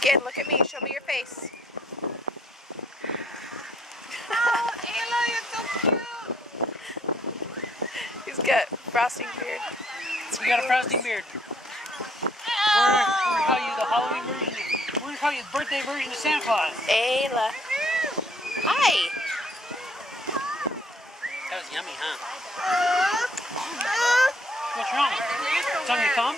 Again, look at me. Show me your face. Oh, Ayla, you're so cute. He's got frosting beard. You got a frosting beard. We're gonna call you the Halloween version. We're gonna call you the birthday version of Santa Claus. Ayla. Hi. That was yummy, huh? What's wrong? It's on your thumb?